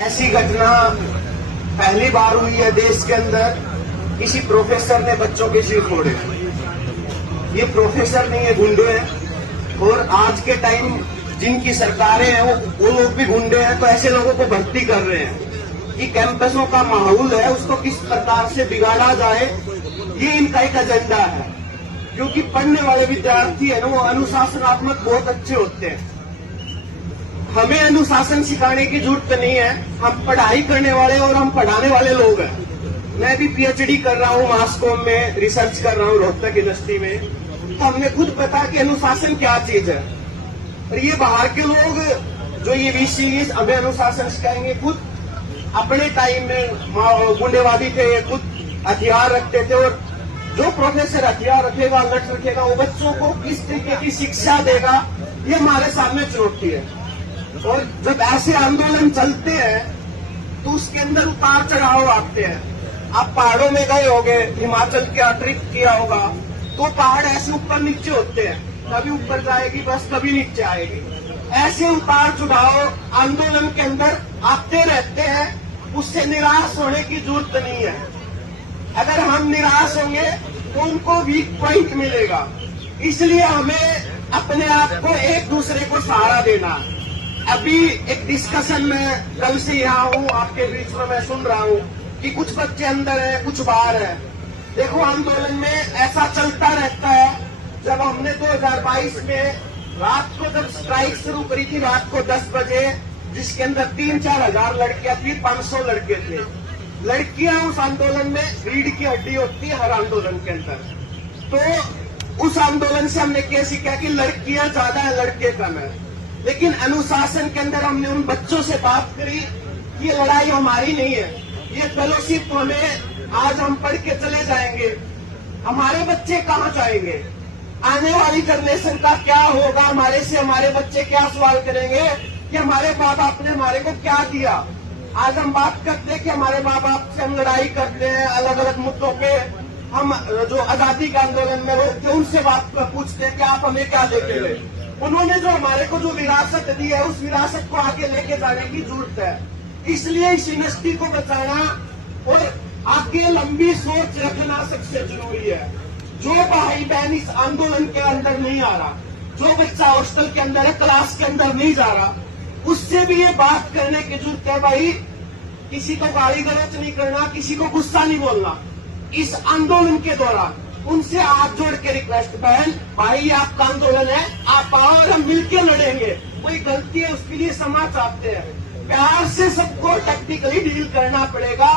ऐसी घटना पहली बार हुई है देश के अंदर। किसी प्रोफेसर ने बच्चों के सिर फोड़े। ये प्रोफेसर नहीं है, गुंडे हैं। और आज के टाइम जिनकी सरकारें हैं वो लोग भी गुंडे हैं, तो ऐसे लोगों को भर्ती कर रहे हैं कि कैंपसों का माहौल है उसको किस प्रकार से बिगाड़ा जाए, ये इनका एक एजेंडा है। क्योंकि पढ़ने वाले विद्यार्थी है ना, वो अनुशासनात्मक बहुत अच्छे होते हैं। हमें अनुशासन सिखाने की जरूरत नहीं है, हम पढ़ाई करने वाले और हम पढ़ाने वाले लोग हैं। मैं भी पीएचडी कर रहा हूँ, मासकॉम में रिसर्च कर रहा हूँ रोहतक यूनिवर्सिटी में। तो हमने खुद पता कि अनुशासन क्या चीज है। और ये बाहर के लोग जो ये 20 हमें अनुशासन सिखाएंगे, खुद अपने टाइम में गुंडेवादी थे, खुद हथियार रखते थे। और जो प्रोफेसर हथियार रखेगा, लठ रखेगा, वो बच्चों को किस तरीके की शिक्षा देगा, ये हमारे सामने चुनौती है। और जब ऐसे आंदोलन चलते हैं तो उसके अंदर उतार चढ़ाव आते हैं। आप पहाड़ों में गए होंगे, हिमाचल का ट्रिप किया होगा, तो पहाड़ ऐसे ऊपर नीचे होते हैं, कभी ऊपर जाएगी बस, कभी नीचे आएगी। ऐसे उतार चढ़ाव आंदोलन के अंदर आते रहते हैं। उससे निराश होने की जरूरत नहीं है। अगर हम निराश होंगे तो उनको वीक पॉइंट मिलेगा। इसलिए हमें अपने आप को एक दूसरे को सहारा देना। अभी एक डिस्कशन में कल से यहाँ हूँ आपके बीच में, मैं सुन रहा हूँ कि कुछ बच्चे अंदर हैं, कुछ बाहर हैं। देखो, आंदोलन में ऐसा चलता रहता है। जब हमने 2022 में रात को जब स्ट्राइक शुरू करी थी, रात को 10 बजे, जिसके अंदर 3-4 हजार लड़कियां थी, 500 लड़के थे। लड़कियां उस आंदोलन में रीढ़ की हड्डी होती है हर आंदोलन के अंदर। तो उस आंदोलन से हमने क्या सीखा कि लड़कियां ज्यादा है, लड़के कम है। लेकिन अनुशासन के अंदर हमने उन बच्चों से बात करी कि ये लड़ाई हमारी नहीं है, ये फेलोशिप हमें, आज हम पढ़ के चले जाएंगे, हमारे बच्चे कहाँ जाएंगे, आने वाली जनरेशन का क्या होगा, हमारे से हमारे बच्चे क्या सवाल करेंगे कि हमारे माँ बाप ने हमारे को क्या दिया। आज हम बात करते हैं कि हमारे माँ बाप से हम लड़ाई करते हैं अलग अलग मुद्दों पे। हम जो आजादी के आंदोलन में लोग थे उनसे बात पूछते हैं कि आप हमें क्या देके गए। उन्होंने जो हमारे को जो विरासत दी है, उस विरासत को आगे लेके जाने की जरूरत है। इसलिए इस यूनिवर्सिटी को बचाना और आगे लंबी सोच रखना सबसे जरूरी है। जो भाई बहन इस आंदोलन के अंदर नहीं आ रहा, जो बच्चा हॉस्टल के अंदर है, क्लास के अंदर नहीं जा रहा, उससे भी ये बात करने की जरूरत है। भाई, किसी को गाली गलौज नहीं करना, किसी को गुस्सा नहीं बोलना। इस आंदोलन के दौरान उनसे हाथ जोड़ के रिक्वेस्ट, बहन भाई ये आपका आंदोलन है, आप आओ और हम मिलकर लड़ेंगे। कोई गलती है उसके लिए क्षमा चाहते हैं। प्यार से सबको टेक्निकली डील करना पड़ेगा।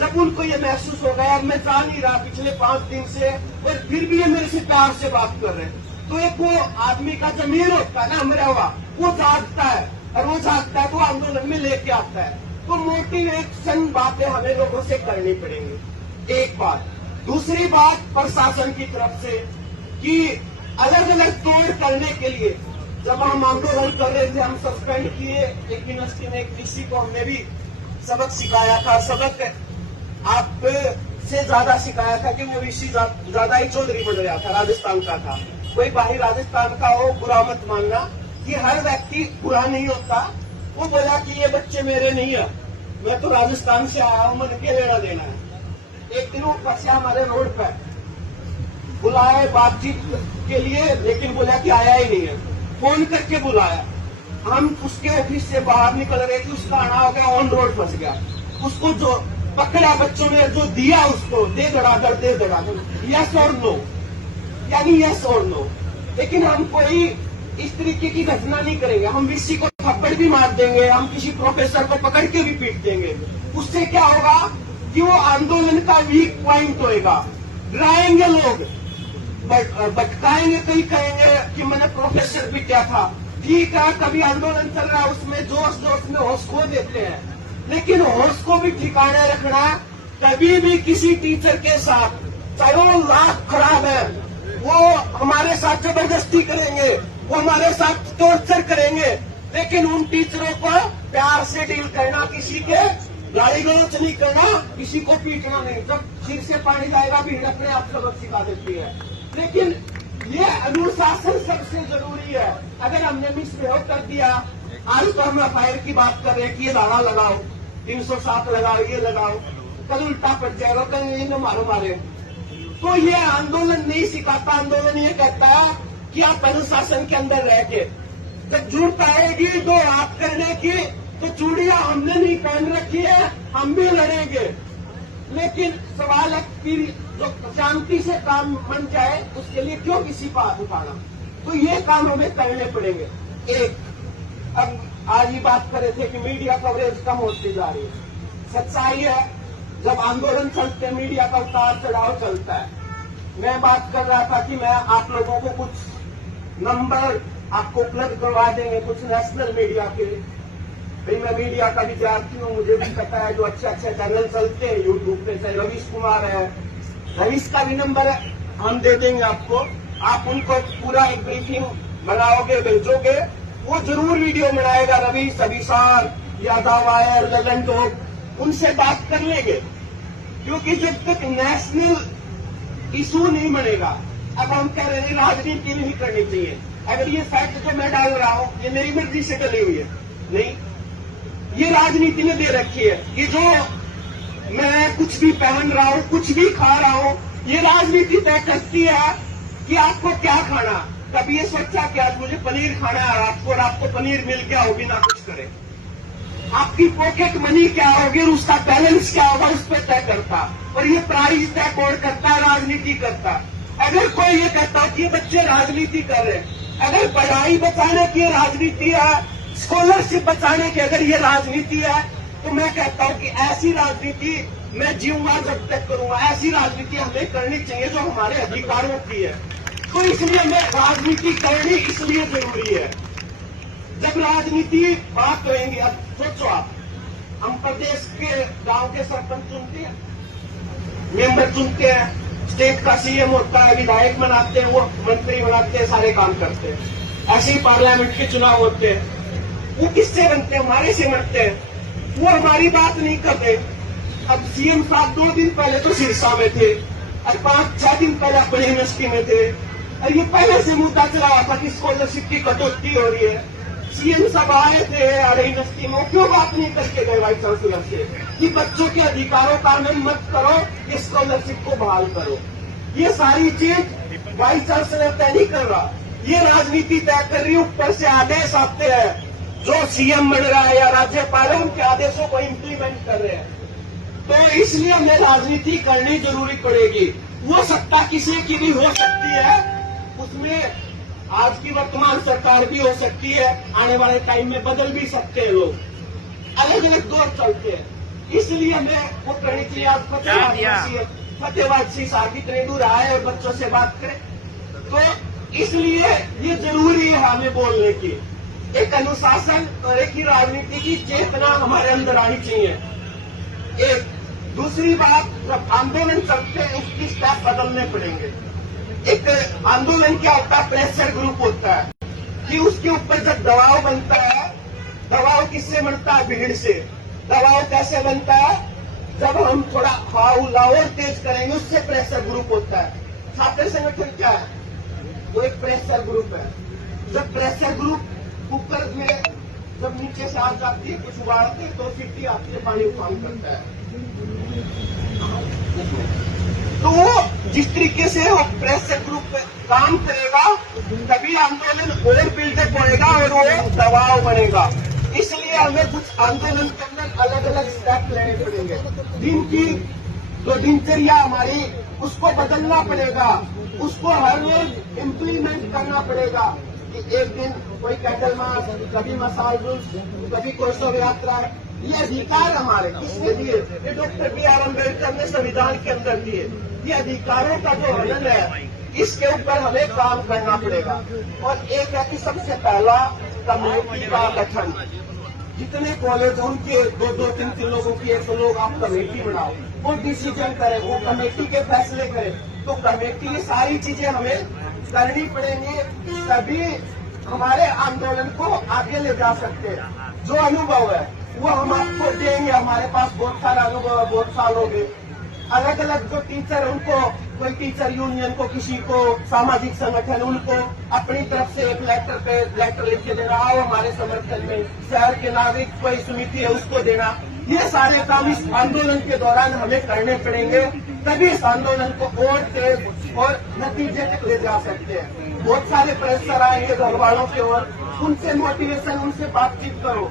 जब उनको ये महसूस होगा यार मैं जा नहीं रहा पिछले 5 दिन से, और फिर भी ये मेरे से प्यार से बात कर रहे हैं, तो एक वो आदमी का जमीर होता है ना, मरा हुआ, वो जागता है। और वो जागता है तो आंदोलन में लेके आता है। तो मोटिवेशन बातें हमें लोगों से करनी पड़ेंगी, एक बात। दूसरी बात प्रशासन की तरफ से कि अलग अलग तोड़ करने के लिए जब हम आंदोलन कर रहे थे, हम सस्पेंड किए। एक यूनिवर्सिटी में एक वीसी को हमने भी सबक सिखाया था। सबक आप से ज्यादा सिखाया था कि वो वीसी ज्यादा ही चौधरी बन गया था, राजस्थान का था। कोई बाहरी राजस्थान का हो, बुरा मत मानना कि हर व्यक्ति बुरा नहीं होता। वो बोला कि ये बच्चे मेरे नहीं है, मैं तो राजस्थान से आया हूँ, मन के लेना देना है। एक दिन वो फंसा हमारे रोड पर, बुलाए बातचीत के लिए, लेकिन बोला कि आया ही नहीं है। फोन करके बुलाया, हम उसके ऑफिस से बाहर निकल रहे थे, उसका आना हो गया, ऑन रोड फंस गया। उसको जो पकड़ा बच्चों ने, जो दिया उसको दे धड़ाधड़, यस और नो, यानी यस और नो। लेकिन हम कोई इस तरीके की घटना नहीं करेंगे। हम वीसी को थप्पड़ भी मार देंगे, हम किसी प्रोफेसर को पकड़ के भी पीट देंगे। उससे क्या होगा कि वो आंदोलन का वीक पॉइंट होएगा। डराएंगे लोग, भटकाएंगे, कहीं कहेंगे कि मैंने प्रोफेसर भी क्या था। ठीक है, कभी आंदोलन चल रहा है, उसमें जोश जोश में होश खो देते हैं, लेकिन होश को भी ठिकाने रखना। कभी भी किसी टीचर के साथ, चाहे वो लाख खराब है, वो हमारे साथ जबरदस्ती करेंगे, वो हमारे साथ टॉर्चर करेंगे, लेकिन उन टीचरों को प्यार से डील करना, किसी के गाली गलौज नहीं करना, किसी को पीटना नहीं। जब सिर से पानी जाएगा भीड़ अपने आप सबक सिखा देती है। लेकिन ये अनुशासन सबसे जरूरी है। अगर हमने मिसबिहेव कर दिया, आज तो हम एफआईआर की बात कर रहे हैं कि ये धारा लगाओ, 307 लगाओ, ये लगाओ, कल उल्टा पड़ जाएगा, कल ये न मारो मारे। तो ये आंदोलन नहीं सिखाता, आंदोलन ये कहता है कि आप अनुशासन के अंदर रह के, जब जरूरत आएगी तो आप करने की, तो चूड़ियां हमने नहीं पहन रखी है, हम भी लड़ेंगे। लेकिन सवाल है कि जो शांति से काम बन जाए उसके लिए क्यों किसी को हाथ उठाना। तो ये काम हमें करने पड़ेंगे। एक, अब आज ही बात कर रहे थे कि मीडिया कवरेज कम होती जा रही है। सच्चाई है, जब आंदोलन चलते हैं मीडिया का उतार चढ़ाव चलता है। मैं बात कर रहा था कि मैं आप लोगों को कुछ नंबर आपको उपलब्ध करवा देंगे, कुछ नेशनल मीडिया के। भाई मैं मीडिया का विद्यार्थी हूँ, मुझे भी पता है जो अच्छे अच्छे चैनल चलते हैं यूट्यूब पे, चाहे रवीश कुमार है, रवीश का भी नंबर है, हम दे देंगे आपको। आप उनको पूरा एक ब्रीफिंग बनाओगे, भेजोगे, वो जरूर वीडियो बनाएगा। रवीश, अभिसार, यादव आयर, ललन टोप, उनसे बात कर लेंगे। क्योंकि जब तक नेशनल इशू नहीं बनेगा, अब हम कह रहे हैं राजनीति नहीं करनी चाहिए। अगर ये फैक्ट जो मैं डाल रहा हूँ ये मेरी मर्जी से डली हुई है, नहीं, ये राजनीति ने दे रखी है। ये जो मैं कुछ भी पहन रहा हूँ, कुछ भी खा रहा हूँ, ये राजनीति तय करती है कि आपको क्या खाना। कभी ये सोचा कि आज मुझे पनीर खाना है रात को, और आपको पनीर मिल गया हो बिना कुछ करे। आपकी पॉकेट मनी क्या होगी और उसका बैलेंस क्या होगा, उस पर तय करता। और ये प्राइस तय कौन करता है? राजनीति करता। अगर कोई ये कहता है कि ये बच्चे राजनीति कर रहे हैं, अगर पढ़ाई बचाने की राजनीति है, स्कॉलरशिप बचाने की अगर ये राजनीति है, तो मैं कहता हूं कि ऐसी राजनीति मैं जीऊंगा जब तक करूंगा। ऐसी राजनीति हमें करनी चाहिए जो हमारे अधिकारों की है। तो इसलिए हमें राजनीति करनी इसलिए जरूरी है। जब राजनीति बात करेंगे, अब सोचो आप, हम प्रदेश के गांव के सरपंच चुनते हैं, मेंबर चुनते हैं, स्टेट का सीएम होता है, विधायक बनाते हैं, वो मंत्री बनाते हैं, सारे काम करते हैं। ऐसे ही पार्लियामेंट के चुनाव होते हैं, वो किससे बनते हैं? हमारे से बनते हैं। वो हमारी बात नहीं करते। अब सीएम साहब 2 दिन पहले तो सिरसा में थे, और 5-6 दिन पहले अपनी यूनिवर्सिटी में थे, और ये पहले से मुद्दा चला हुआ था कि स्कॉलरशिप की कटौती हो रही है। सीएम साहब आए थे अरे यूनिवर्सिटी में, क्यों बात नहीं करके गए वाइस चांसलर से कि बच्चों के अधिकारों का आनंद मत करो, इस स्कॉलरशिप को बहाल करो। ये सारी चीज वाइस चांसलर तय नहीं कर रहा, ये राजनीति तय कर रही है। ऊपर से आदेश आते हैं, जो सीएम बन रहा है या राज्यपाल है, उनके आदेशों को इम्प्लीमेंट कर रहे हैं। तो इसलिए हमें राजनीति करनी जरूरी पड़ेगी। वो सत्ता किसी की भी हो सकती है, उसमें आज की वर्तमान सरकार भी हो सकती है, आने वाले टाइम में बदल भी सकते हैं लोग, अलग अलग दौर चलते हैं। इसलिए हमें वो करनी चाहिए। आज फतेहबाद सिंह साहब इतने दूर आए और बच्चों से बात करें, तो इसलिए ये जरूरी है हमें बोलने की। एक अनुशासन और एक ही राजनीति की चेतना हमारे अंदर आनी चाहिए। एक दूसरी बात, जब आंदोलन चलते हैं उसकी स्टेप बदलने पड़ेंगे। एक आंदोलन क्या होता है? प्रेशर ग्रुप होता है कि उसके ऊपर जब दबाव बनता है, दबाव किससे बनता है? भीड़ से। दबाव कैसे बनता है? जब हम थोड़ा लाहौर तेज करेंगे, उससे प्रेशर ग्रुप होता है। छात्र संगठन क्या है? वो एक प्रेशर ग्रुप है। जब प्रेशर ग्रुप कुकर में जब नीचे से आ जाती है, कुछ उबालते तो सीटी आती है, पानी उफान करता है। तो वो जिस तरीके से वो प्रेशर ग्रुप पे काम करेगा, तभी आंदोलन और बिल्डअप होएगा और वो दबाव बनेगा। इसलिए हमें कुछ आंदोलन के अंदर अलग अलग स्टेप लेने पड़ेंगे। दिन की जो दिनचर्या हमारी, उसको बदलना पड़ेगा, उसको हर रोज इम्प्लीमेंट करना पड़ेगा। कि एक दिन कोई कैंडल मार्च, कभी मसाल जुलूस, कभी कोई शव यात्रा। ये अधिकार हमारे किसने दिए? ये डॉक्टर बी.आर. अम्बेडकर ने संविधान के अंदर दिए। ये अधिकारों का जो हनन है, इसके ऊपर हमें काम करना पड़ेगा। और एक है कि सबसे पहला कमेटी का गठन। जितने कॉलेज उनके 2-3 लोगों की एक लोग आप कमेटी बनाओ, वो डिसीजन करें, वो कमेटी के फैसले करें। तो कमेटी ये सारी चीजें हमें करनी पड़ेंगी, तभी हमारे आंदोलन को आगे ले जा सकते हैं। जो अनुभव है वो हम आपको देंगे। हमारे पास बहुत सारा अनुभव है, बहुत साल हो गए। अलग अलग जो टीचर, उनको कोई टीचर यूनियन को, किसी को सामाजिक संगठन, उनको अपनी तरफ से एक लेटर लिख के देना, आओ हमारे समर्थन में। शहर के नागरिक कोई समिति है, उसको देना। ये सारे काम इस आंदोलन के दौरान हमें करने पड़ेंगे, तभी इस आंदोलन को और तेज और नतीजे तक ले जा सकते हैं। बहुत सारे प्रेशर आएंगे घर वालों की ओर, उनसे मोटिवेशन, उनसे बातचीत करो,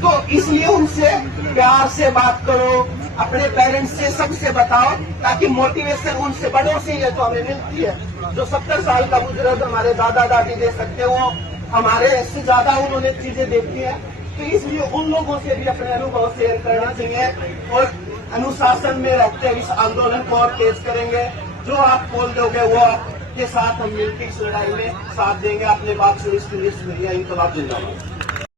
तो इसलिए उनसे प्यार से बात करो, अपने पेरेंट्स से, सबसे बताओ, ताकि मोटिवेशन उनसे, बड़ों से ये तो हमें मिलती है। जो 70 साल का बुजुर्ग हमारे दादा दादी दे सकते हैं, वो हमारे से ज्यादा उन्होंने चीजें देखी है, तो इसलिए उन लोगों से भी अपने अनुभव शेयर करना चाहिए और अनुशासन में रहते हुए इस आंदोलन को और तेज करेंगे। जो आप बोल दोगे वो आपके साथ हम मिलकर इस लड़ाई में साथ देंगे। अपने बात से इसके लिए शुक्रिया। इंकलाब जिंदाबाद।